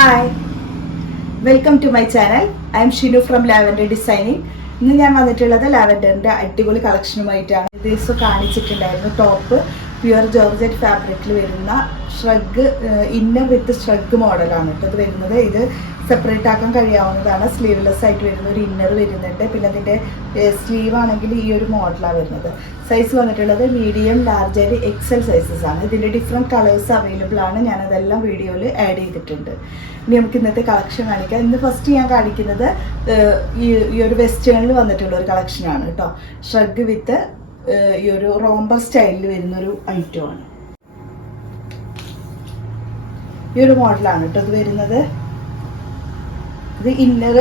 Hi welcome to my channel I'm Shinu from lavender designing ഇന്ന് ഞാൻ വന്നിട്ടുള്ളത് ലാവൻഡറിന്റെ അടിപൊളി കളക്ഷനുമായിട്ടാണ്. ദിവസം കാണിച്ചിട്ടുണ്ടായിരുന്നു ടോപ്പ് പ്യുവർ ജോർജറ്റ് ഫാബ്രിക്കിൽ വരുന്ന ഷ്രഗ് ഇന്നർ വിത്ത് ഷ്രഗ് മോഡലാണ് കേട്ടോ ഇത് വരുന്നത് ഇത് സെപ്പറേറ്റ് ആക്കാൻ കഴിയാവുന്നതാണ്. സ്ലീവ്ലെസ് ആയിട്ട് വരുന്ന ഒരു ഇന്നർ വരുന്നുണ്ട്. പിന്നെ അതിന്റെ സ്ലീവ് ആണെങ്കിൽ ഈ ഒരു മോഡലാണ് വരുന്നത്. സൈസ് വന്നിട്ടുള്ളത് മീഡിയം ലാർജ് ആയി എക്സൽ സൈസസ് ആണ്. ഇതിന്റെ ഡിഫറെന്റ് കളേഴ്സ് അവൈലബിൾ ആണ്. ഞാനതെല്ലാം വീഡിയോയിൽ ആഡ് ചെയ്തിട്ടുണ്ട്. ഇനി നമുക്ക് ഇന്നത്തെ കളക്ഷൻ കാണിക്കാം. ഇന്ന് ഫസ്റ്റ് ഞാൻ കാണിക്കുന്നത് ഈ ഈ ഒരു വെസ്റ്റേണിൽ വന്നിട്ടുള്ള ഒരു കളക്ഷനാണ് കേട്ടോ. ഷ്രഗ് വിത്ത് ഈ ഒരു റോംബർ സ്റ്റൈലിൽ വരുന്ന ഒരു ഐറ്റമാണ് ഈ ഒരു മോഡലാണ് കേട്ടോ ഇത് വരുന്നത്. ഇത് ഇന്നർ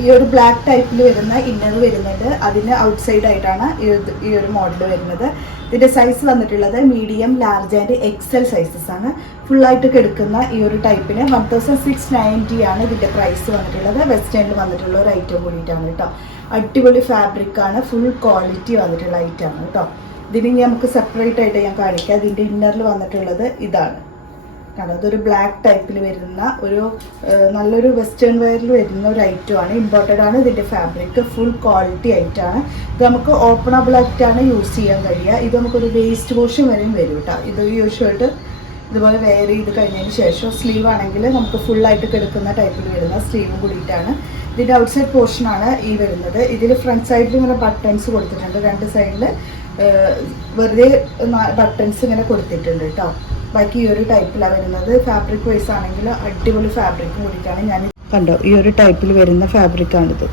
ഈ ഒരു ബ്ലാക്ക് ടൈപ്പിൽ വരുന്ന ഇന്നർ വരുന്നത് അതിന് ഔട്ട്സൈഡ് ആയിട്ടാണ് ഈ ഒരു മോഡൽ വരുന്നത്. ഇതിന്റെ സൈസ് വന്നിട്ടുള്ളത് medium large and XL sizes ആണ്. ഫുള്ളായിട്ട് ആയിട്ട് കിടക്കുന്ന ഈ ഒരു ടൈപ്പിന് വൺ തൗസൻഡ് സിക്സ് നയന്റി ആണ് ഇതിന്റെ പ്രൈസ് വന്നിട്ടുള്ളത്. വെസ്റ്റേണിൽ വന്നിട്ടുള്ള ഒരു ഐറ്റം കൂടിയിട്ടാണ് കേട്ടോ. അടിപൊളി ഫാബ്രിക് ആണ്. ഫുൾ ക്വാളിറ്റി വന്നിട്ടുള്ള ഐറ്റം ആണ് കേട്ടോ. ഇതിന് നമുക്ക് സെപ്പറേറ്റ് ആയിട്ട് ഞാൻ കാണിക്കാം. ഇതിന്റെ ഇന്നറിൽ വന്നിട്ടുള്ളത് ഇതാണ്. കാരണം അതൊരു ബ്ലാക്ക് ടൈപ്പിൽ വരുന്ന ഒരു നല്ലൊരു വെസ്റ്റേൺ വെയറിൽ വരുന്ന ഒരു ഐറ്റം ആണ്. ഇമ്പോർട്ടഡ് ആണ്. ഇതിന്റെ ഫാബ്രിക് ഫുൾ ക്വാളിറ്റി ആണ്. ഇത് നമുക്ക് ഓപ്പണബിൾ ആയിട്ടാണ് യൂസ് ചെയ്യാൻ കഴിയുക. ഇത് നമുക്കൊരു വേസ്റ്റ് പോഷൻ വരെയും വരും കേട്ടോ ഇത് യൂഷ്വലായിട്ട് ഇതുപോലെ വെയർ ചെയ്ത് കഴിഞ്ഞതിന് ശേഷം സ്ലീവ് ആണെങ്കിൽ നമുക്ക് ഫുള്ളായിട്ട് കിടക്കുന്ന ടൈപ്പിൽ വരുന്ന സ്ലീവും കൂടിയിട്ടാണ്. ഇതിന്റെ ഔട്ട്സൈഡ് പോർഷൻ ആണ് ഈ വരുന്നത്. ഇതിൽ ഫ്രണ്ട് സൈഡിൽ ഇങ്ങനെ ബട്ടൺസ് കൊടുത്തിട്ടുണ്ട്. രണ്ട് സൈഡിൽ വെറുതെ ബട്ടൺസ് ഇങ്ങനെ കൊടുത്തിട്ടുണ്ട് കേട്ടോ ബാക്കി ഈ ഒരു ടൈപ്പിലാണ് വരുന്നത്. ഫാബ്രിക് വൈസ് ആണെങ്കിൽ അടിപൊളി ഫാബ്രിക് കൂടിയിട്ടാണ് ഞാൻ കണ്ടോ ഈ ഒരു ടൈപ്പിൽ വരുന്ന ഫാബ്രിക് ആണിത്.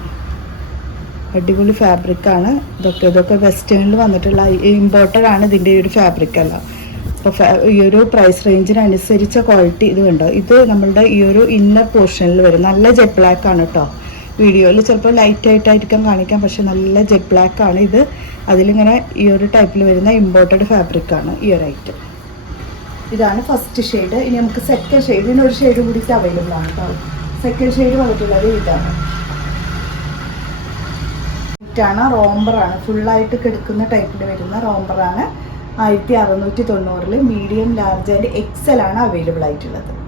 അടിപൊളി ഫാബ്രിക് ആണ്. ഇതൊക്കെ ഇതൊക്കെ വെസ്റ്റേണിൽ വന്നിട്ടുള്ള ഇമ്പോർട്ടഡ് ആണ് ഇതിന്റെ ഈ ഒരു ഫാബ്രിക് അല്ല. അപ്പോൾ ഈ ഒരു പ്രൈസ് റേഞ്ചിനനുസരിച്ച ക്വാളിറ്റി ഇത് കണ്ടോ? ഇത് നമ്മളുടെ ഈ ഒരു ഇന്നർ പോർഷനിൽ വരും. നല്ല ജെറ്റ് ബ്ലാക്ക് ആണ് കേട്ടോ വീഡിയോയിൽ ചിലപ്പോൾ ലൈറ്റ് ആയിട്ടായിരിക്കാം കാണിക്കാം പക്ഷെ നല്ല ജെറ്റ് ബ്ലാക്ക് ആണ് ഇത്. അതിലിങ്ങനെ ഈ ഒരു ടൈപ്പിൽ വരുന്ന ഇമ്പോർട്ടഡ് ഫാബ്രിക് ആണ് ഈ ഒരു ഐറ്റം ഇതാണ് ഫസ്റ്റ് ഷെയ്ഡ് ഇനി നമുക്ക് സെക്കൻഡ് ഷെയ്ഡ് ഇതിനൊരു ഷെയ്ഡ് കൂടിയിട്ട് അവൈലബിൾ ആണ് കേട്ടോ സെക്കൻഡ് ഷെയ്ഡ് വന്നിട്ടുള്ളത് ഇതാണ്. ആണ്. റോംബറാണ് ഫുള്ളായിട്ട് കിടക്കുന്ന ടൈപ്പിൽ വരുന്ന റോംബറാണ് ആയിരത്തി അറുന്നൂറ്റി തൊണ്ണൂറിൽ മീഡിയം ലാർജ് ആൻഡ് എക്സൽ ആണ് അവൈലബിൾ ആയിട്ടുള്ളത്.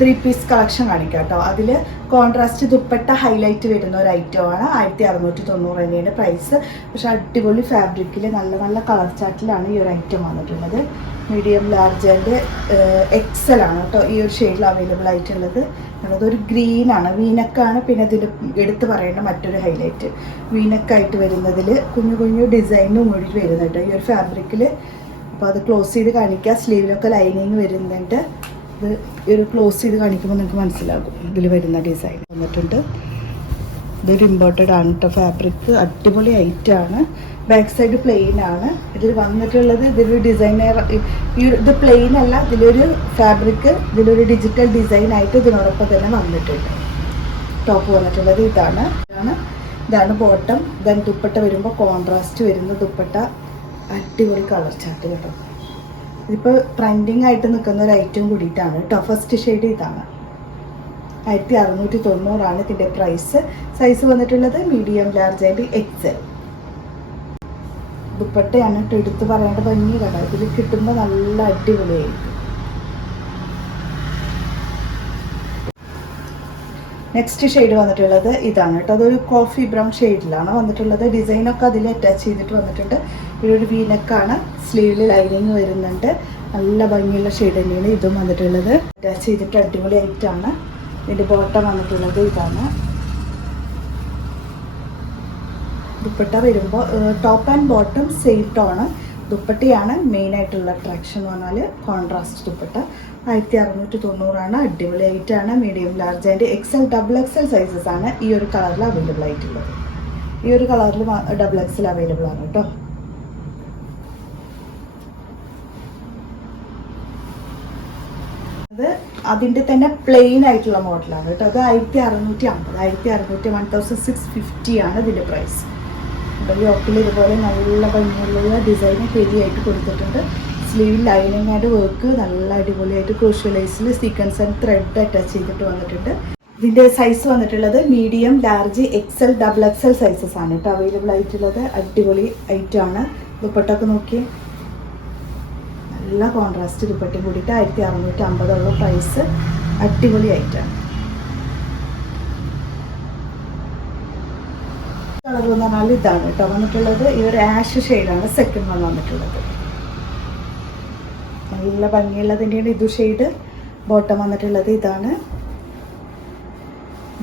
ത്രീ പീസ് കളക്ഷൻ കാണിക്കാം കേട്ടോ അതിൽ കോൺട്രാസ്റ്റ് ദുപ്പട്ട ഹൈലൈറ്റ് വരുന്ന ഒരു ഐറ്റം ആണ്. ആയിരത്തി അറുന്നൂറ്റി തൊണ്ണൂറ് തന്നെയാണ് പ്രൈസ് പക്ഷെ അടിപൊളി ഫാബ്രിക്കിൽ നല്ല നല്ല കളർ ചാറ്റിലാണ് ഈ ഒരു ഐറ്റം വന്നിട്ടുള്ളത്. മീഡിയം ലാർജ് ആൻഡ് എക്സൽ ആണ് കേട്ടോ ഈ ഒരു ഷെയ്ഡിൽ അവൈലബിൾ ആയിട്ടുള്ളത്. അതൊരു ഗ്രീൻ ആണ്. വീനക്കാണ് പിന്നെ ഇതിൽ എടുത്തു പറയേണ്ട മറ്റൊരു ഹൈലൈറ്റ് വീനക്കായിട്ട് വരുന്നതിൽ കുഞ്ഞു കുഞ്ഞു ഡിസൈനും കൂടി വരുന്നുണ്ട് ഈ ഒരു ഫാബ്രിക്കിൽ അപ്പോൾ അത് ക്ലോസ് ചെയ്ത് കാണിക്കുക സ്ലീവിലൊക്കെ ലൈനിങ് വരുന്നുണ്ട്. ഇത് ഒരു ക്ലോസ് ചെയ്ത് കാണിക്കുമ്പോൾ നിങ്ങൾക്ക് മനസ്സിലാകും ഇതിൽ വരുന്ന ഡിസൈൻ വന്നിട്ടുണ്ട്. ഇതൊരു ഇമ്പോർട്ടഡ് ആണ്. കേട്ടോ ഫാബ്രിക് അടിപൊളി ഐറ്റാണ് ബാക്ക് സൈഡ് പ്ലെയിൻ ആണ്. ഇതിൽ വന്നിട്ടുള്ളത് ഇതിലൊരു ഡിസൈനർ ഇത് പ്ലെയിൻ അല്ല ഇതിലൊരു ഫാബ്രിക് ഇതിലൊരു ഡിജിറ്റൽ ഡിസൈൻ ആയിട്ട് ഇതിനോടൊപ്പം തന്നെ വന്നിട്ടുണ്ട്. ടോപ്പ് വന്നിട്ടുള്ളത് ഇതാണ്. ഇതാണ്. ഇതാണ് ബോട്ടം ദെൻ ദുപ്പട്ട വരുമ്പോൾ കോൺട്രാസ്റ്റ് വരുന്ന ദുപ്പട്ട. അടിപൊളി കളർ ചാർട്ട് കേട്ടോ. ഇതിപ്പോൾ ട്രെൻഡിങ് ആയിട്ട് നിൽക്കുന്ന ഒരു ഐറ്റം കൂടിയിട്ടാണ് കേട്ടോ. ഫസ്റ്റ് ഷെയ്ഡ് ഇതാണ്. ആയിരത്തി അറുന്നൂറ്റി തൊണ്ണൂറാണ് ഇതിന്റെ പ്രൈസ് സൈസ് വന്നിട്ടുള്ളത് മീഡിയം ലാർജ് ആൻഡ് എക്സൽ ദുപ്പട്ടയാണ് കേട്ടോ എടുത്ത് പറയേണ്ട ഭംഗി കട ഇതിൽ കിട്ടുമ്പോൾ നല്ല അടിപൊളിയായിരിക്കും. നെക്സ്റ്റ് ഷെയ്ഡ് വന്നിട്ടുള്ളത് ഇതാണ് കേട്ടോ. അതൊരു കോഫി ബ്രൗൺ ഷെയ്ഡിലാണ് വന്നിട്ടുള്ളത് ഡിസൈനൊക്കെ അതിൽ അറ്റാച്ച് ചെയ്തിട്ട് വന്നിട്ടുണ്ട്. ഇതൊരു വീനക്കാണ് സ്ലീവിൽ ലൈനിങ് വരുന്നുണ്ട്. നല്ല ഭംഗിയുള്ള ഷെയ്ഡ് തന്നെയാണ് ഇതും വന്നിട്ടുള്ളത്. അറ്റാച്ച് ചെയ്തിട്ട് അടിപൊളി ആയിട്ടാണ് ഇതിന്റെ ബോട്ടം വന്നിട്ടുള്ളത് ഇതാണ്. ദുപ്പട്ട വരുമ്പോൾ top and bottom same tone ദുപ്പട്ടയാണ് മെയിൻ ആയിട്ടുള്ള അട്രാക്ഷൻ എന്ന് പറഞ്ഞാൽ കോൺട്രാസ്റ്റ് ദുപ്പട്ട. ആയിരത്തി അറുന്നൂറ്റി തൊണ്ണൂറാണ് അടിപൊളി ആയിട്ടാണ് medium large and XL double XL sizes ആണ് ഈ ഒരു കളറിൽ അവൈലബിൾ ആയിട്ടുള്ളത്. ഈ ഒരു കളറിൽ ഡബിൾ എക്സൽ അവൈലബിൾ ആണ് കേട്ടോ. അത് അതിന്റെ തന്നെ പ്ലെയിൻ ആയിട്ടുള്ള മോഡലാണ് കേട്ടോ. അത് ആയിരത്തി അറുന്നൂറ്റി അമ്പത് ആയിരത്തി അറുന്നൂറ്റി വൺ തൗസൻഡ് സിക്സ് ഫിഫ്റ്റി ആണ് ഇതിന്റെ പ്രൈസ് യോക്കിൽ ഇതുപോലെ നല്ല ഭംഗിയുള്ള ഡിസൈൻ ഹെവി ആയിട്ട് കൊടുത്തിട്ടുണ്ട്. സ്ലീവ് ലൈനിങ് ആയിട്ട് വർക്ക് നല്ല അടിപൊളിയായിട്ട് ക്രൂഷ്യലൈസിൽ സീക്വൻസ് ആൻഡ് ത്രെഡ് അറ്റാച്ച് ചെയ്തിട്ട് വന്നിട്ടുണ്ട്. ഇതിന്റെ സൈസ് വന്നിട്ടുള്ളത് medium large XL double XL sizes ആണ് കേട്ടോ. അവൈലബിൾ ആയിട്ടുള്ളത്. അടിപൊളി ഐറ്റം ആണ്. ദുപ്പട്ടൊക്കെ നോക്കി നല്ല കോൺട്രാസ്റ്റ് ദുപ്പട്ടി കൂടിയിട്ട് ആയിരത്തി അറുന്നൂറ്റി അമ്പതുള്ള പ്രൈസ് അടിപൊളി ആയിട്ടാണ് കളർ എന്ന് പറഞ്ഞാൽ ഇതാണ് കേട്ടോ. വന്നിട്ടുള്ളത് ഈ ഒരു ആഷ് ഷെയ്ഡാണ് സെക്കൻഡ് വൺ വന്നിട്ടുള്ളത്. നല്ല ഭംഗിയുള്ളതിന്റെയാണ് ഇതു ഷെയ്ഡ് ബോട്ടം വന്നിട്ടുള്ളത് ഇതാണ്.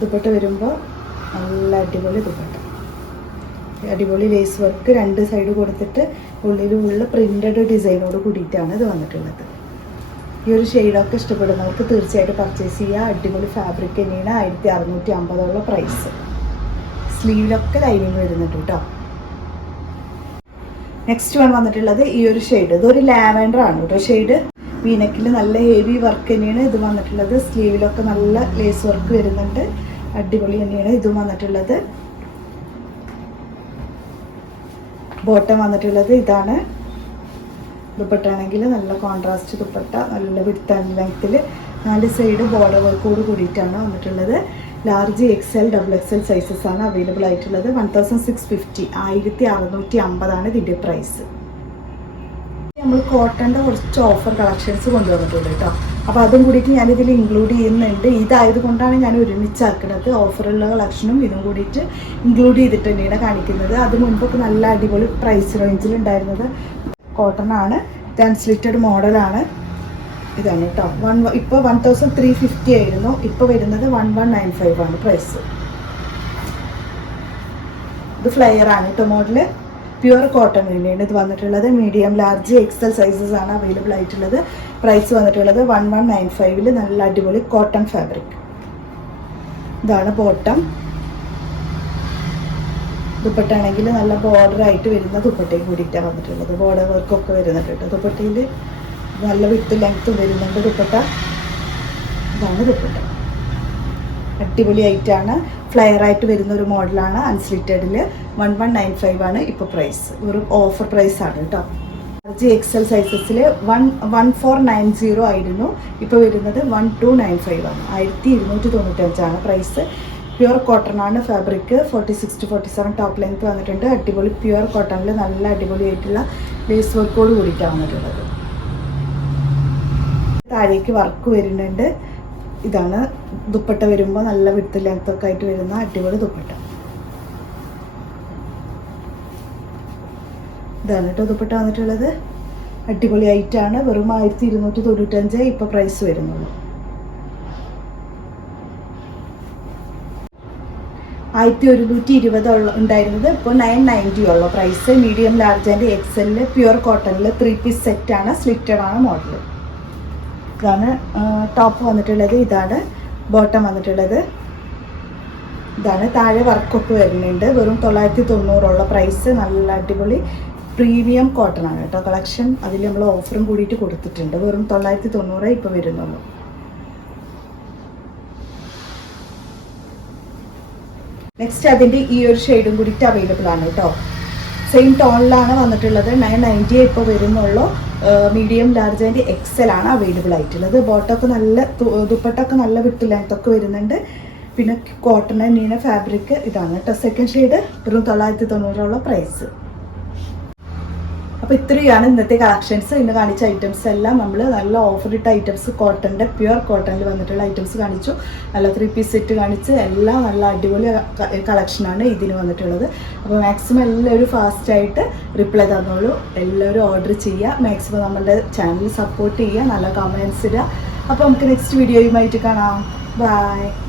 ദുപ്പട്ട വരുമ്പോൾ നല്ല അടിപൊളി ദുപ്പട്ട. അടിപൊളി ലേസ് വർക്ക് രണ്ട് സൈഡ് കൊടുത്തിട്ട് ഉള്ളിൽ ഉള്ള ഡിസൈനോട് കൂടിയിട്ടാണ് ഇത് വന്നിട്ടുള്ളത്. ഈ ഒരു ഷെയ്ഡൊക്കെ ഇഷ്ടപ്പെടുന്നവർക്ക് തീർച്ചയായിട്ടും പർച്ചേസ് ചെയ്യുക അടിപൊളി ഫാബ്രിക് തന്നെയാണ്. ആയിരത്തി അറുന്നൂറ്റി അമ്പതോളം പ്രൈസ് സ്ലീവിലൊക്കെ ലൈനിങ് വരുന്നുണ്ട് കേട്ടോ. നെക്സ്റ്റ് വൺ വന്നിട്ടുള്ളത് ഈ ഒരു ഷെയ്ഡ് ഇതൊരു ലാവൻഡർ ആണ് കേട്ടോ ഷെയ്ഡ് വീനക്കിൽ നല്ല ഹെവി വർക്ക് തന്നെയാണ് ഇത് വന്നിട്ടുള്ളത്. സ്ലീവിലൊക്കെ നല്ല ലേസ് വർക്ക് വരുന്നുണ്ട്. അടിപൊളി തന്നെയാണ് ഇതും വന്നിട്ടുള്ളത്. ബോട്ടം വന്നിട്ടുള്ളത് ഇതാണ്. ദുപ്പട്ട ആണെങ്കിൽ നല്ല കോൺട്രാസ്റ്റ് ദുപ്പട്ട നല്ല വിടുത്ത ലെങ്ത്തിൽ നാല് സൈഡ് ബോർഡർ വർക്കോട് കൂടിയിട്ടാണ് വന്നിട്ടുള്ളത്. Large X L double X L sizes ആണ് അവൈലബിൾ ആയിട്ടുള്ളത്. വൺ തൗസൻഡ് സിക്സ് ഫിഫ്റ്റി ആയിരത്തി അറുന്നൂറ്റി അമ്പതാണ് ഇതിന്റെ പ്രൈസ് നമ്മൾ കോട്ടന്റെ കുറച്ച് ഓഫർ കളക്ഷൻസ് കൊണ്ടുവന്നിട്ടുണ്ട് കേട്ടോ. അപ്പോൾ അതും കൂടിയിട്ട് ഞാനിതിൽ ഇൻക്ലൂഡ് ചെയ്യുന്നുണ്ട്. ഇതായത് കൊണ്ടാണ് ഞാൻ ഒരുമിച്ചാക്കുന്നത്. ഓഫറുള്ള കളക്ഷനും ഇതും കൂടിയിട്ട് ഇൻക്ലൂഡ് ചെയ്തിട്ട് തന്നെയാണ് കാണിക്കുന്നത്. അത് മുൻപൊക്കെ നല്ല അടിപൊളി പ്രൈസ് റേഞ്ചിൽ ഉണ്ടായിരുന്നത് കോട്ടൺ ആണ്. ട്രാൻസ്ലേറ്റഡ് മോഡലാണ് ഇതാണ് കേട്ടോ വൺ ഇപ്പോൾ വൺ തൗസൻഡ് ത്രീ ഫിഫ്റ്റി ആയിരുന്നു. ഇപ്പോൾ വരുന്നത് വൺ വൺ നയൻ ഫൈവ് ആണ് പ്രൈസ് ഇത് ഫ്ലെയർ ആണ് കേട്ടോ മോഡൽ പ്യുവർ കോട്ടൺ തന്നെയാണ് ഇത് വന്നിട്ടുള്ളത്. മീഡിയം ലാർജ് എക്സൽ സൈസസ് ആണ് അവൈലബിൾ ആയിട്ടുള്ളത്. പ്രൈസ് വന്നിട്ടുള്ളത് വൺ വൺ നയൻ ഫൈവിൽ നല്ല അടിപൊളി കോട്ടൺ ഫാബ്രിക് ഇതാണ് ബോട്ടം ദുപ്പട്ട ആണെങ്കിൽ നല്ല ബോർഡർ ആയിട്ട് വരുന്ന ദുപ്പട്ടയും കൂടിയിട്ടാണ് വന്നിട്ടുള്ളത്. ബോർഡർ വർക്കൊക്കെ വരുന്നുണ്ട്. കേട്ടോ ദുപ്പട്ടയിൽ നല്ല വിത്ത് ലെങ്ത്തും വരുന്നുണ്ട് ദുപ്പട്ട. ഇതാണ് ദുപ്പട്ട. അടിപൊളി ആയിട്ടാണ് ഫ്ലെയർ ആയിട്ട് വരുന്ന ഒരു മോഡലാണ് അൺസ്ലിറ്റഡിൽ വൺ വൺ നയൻ ഫൈവ് ആണ് ഇപ്പോൾ പ്രൈസ് ഒരു ഓഫർ പ്രൈസ് ആണ് കേട്ടോ. ജി XL സൈസസിൽ one one four nine zero ആയിരുന്നു. ഇപ്പോൾ വരുന്നത് വൺ ടു നയൻ ഫൈവ് ആണ്. ആയിരത്തി ഇരുന്നൂറ്റി തൊണ്ണൂറ്റഞ്ചാണ് പ്രൈസ് പ്യുവർ കോട്ടൺ ആണ് fabric forty six to forty seven top length വന്നിട്ടുണ്ട്. അടിപൊളി പ്യുവർ കോട്ടണിൽ നല്ല അടിപൊളി ആയിട്ടുള്ള ലേസ് വർക്കോട് കൂടിയിട്ടാണ് വന്നിട്ടുള്ളത്. താഴേക്ക് വർക്ക് വരുന്നുണ്ട്. ഇതാണ് ദുപ്പട്ട വരുമ്പോൾ നല്ല വിടുത്ത് ലെങ്ത്തൊക്കെ ആയിട്ട് വരുന്ന അടിപൊളി ദുപ്പട്ട. ഇതാണ് കേട്ടോ. ദുപ്പട്ട വന്നിട്ടുള്ളത്. അടിപൊളി ഐറ്റാണ് വെറും ആയിരത്തി ഇരുന്നൂറ്റി തൊണ്ണൂറ്റഞ്ച് ഇപ്പം പ്രൈസ് വരുന്നുള്ളൂ. ആയിരത്തി ഒരുന്നൂറ്റി ഇരുപത് ഉണ്ടായിരുന്നത് ഇപ്പോൾ നയൻ നയന്റി ഉള്ളൂ. പ്രൈസ് മീഡിയം ലാർജ് ആൻഡ് എക്സലിൽ പ്യുർ കോട്ടണിൽ ത്രീ പീസ് സെറ്റാണ് സ്ലിറ്റഡ് ആണ്. മോഡൽ ഇതാണ് ടോപ്പ് വന്നിട്ടുള്ളത്. ഇതാണ് ബോട്ടം വന്നിട്ടുള്ളത്. ഇതാണ് താഴെ വർക്കൊക്കെ വരുന്നുണ്ട്. വെറും തൊള്ളായിരത്തി തൊണ്ണൂറുള്ള പ്രൈസ് നല്ല അടിപൊളി പ്രീമിയം കോട്ടൺ ആണ് കേട്ടോ. കളക്ഷൻ അതിൽ നമ്മൾ ഓഫറും കൂടിയിട്ട് കൊടുത്തിട്ടുണ്ട്. വെറും തൊള്ളായിരത്തി തൊണ്ണൂറ് ഇപ്പോൾ വരുന്നുള്ളൂ. നെക്സ്റ്റ് അതിന്റെ ഈ ഒരു ഷെയ്ഡും കൂടിയിട്ട് അവൈലബിൾ ആണ് കേട്ടോ. സെയിം ടോണിലാണ് വന്നിട്ടുള്ളത്. നയൻ നയന്റി ഇപ്പോൾ വരുന്നുള്ളൂ. മീഡിയം ലാർജ് ആൻഡ് എക്സൽ ആണ് അവൈലബിൾ ആയിട്ടുള്ളത്. ബോട്ടൊക്കെ നല്ല ദുപ്പട്ടൊക്കെ നല്ല വിട്ട് ലെങ്ത്തൊക്കെ വരുന്നുണ്ട്. പിന്നെ കോട്ടൺ തന്നെയാണ് ഫാബ്രിക് ഇതാണ് കേട്ടോ. സെക്കൻഡ് ഷെയ്ഡ് വെറും തൊള്ളായിരത്തി തൊണ്ണൂറോളം പ്രൈസ് അപ്പോൾ ഇത്രയാണ് ഇന്നത്തെ കളക്ഷൻസ്. ഇന്ന് കാണിച്ച ഐറ്റംസ് എല്ലാം നമ്മൾ നല്ല ഓഫർ ഇട്ട ഐറ്റംസ് കോട്ടന്റെ പ്യുവർ കോട്ടണിൽ വന്നിട്ടുള്ള ഐറ്റംസ് കാണിച്ചു. നല്ല ത്രീ പീസ് സെറ്റ് കാണിച്ച് എല്ലാം നല്ല അടിപൊളി കളക്ഷനാണ് ഇതിന് വന്നിട്ടുള്ളത്. അപ്പോൾ മാക്സിമം എല്ലാവരും ഫാസ്റ്റായിട്ട് റിപ്ലൈ തന്നോളൂ. എല്ലാവരും ഓർഡർ ചെയ്യുക. മാക്സിമം നമ്മളുടെ ചാനൽ സപ്പോർട്ട് ചെയ്യുക. നല്ല കമൻസ് ഇടുക. അപ്പോൾ നമുക്ക് നെക്സ്റ്റ് വീഡിയോയുമായിട്ട് കാണാം. ബൈ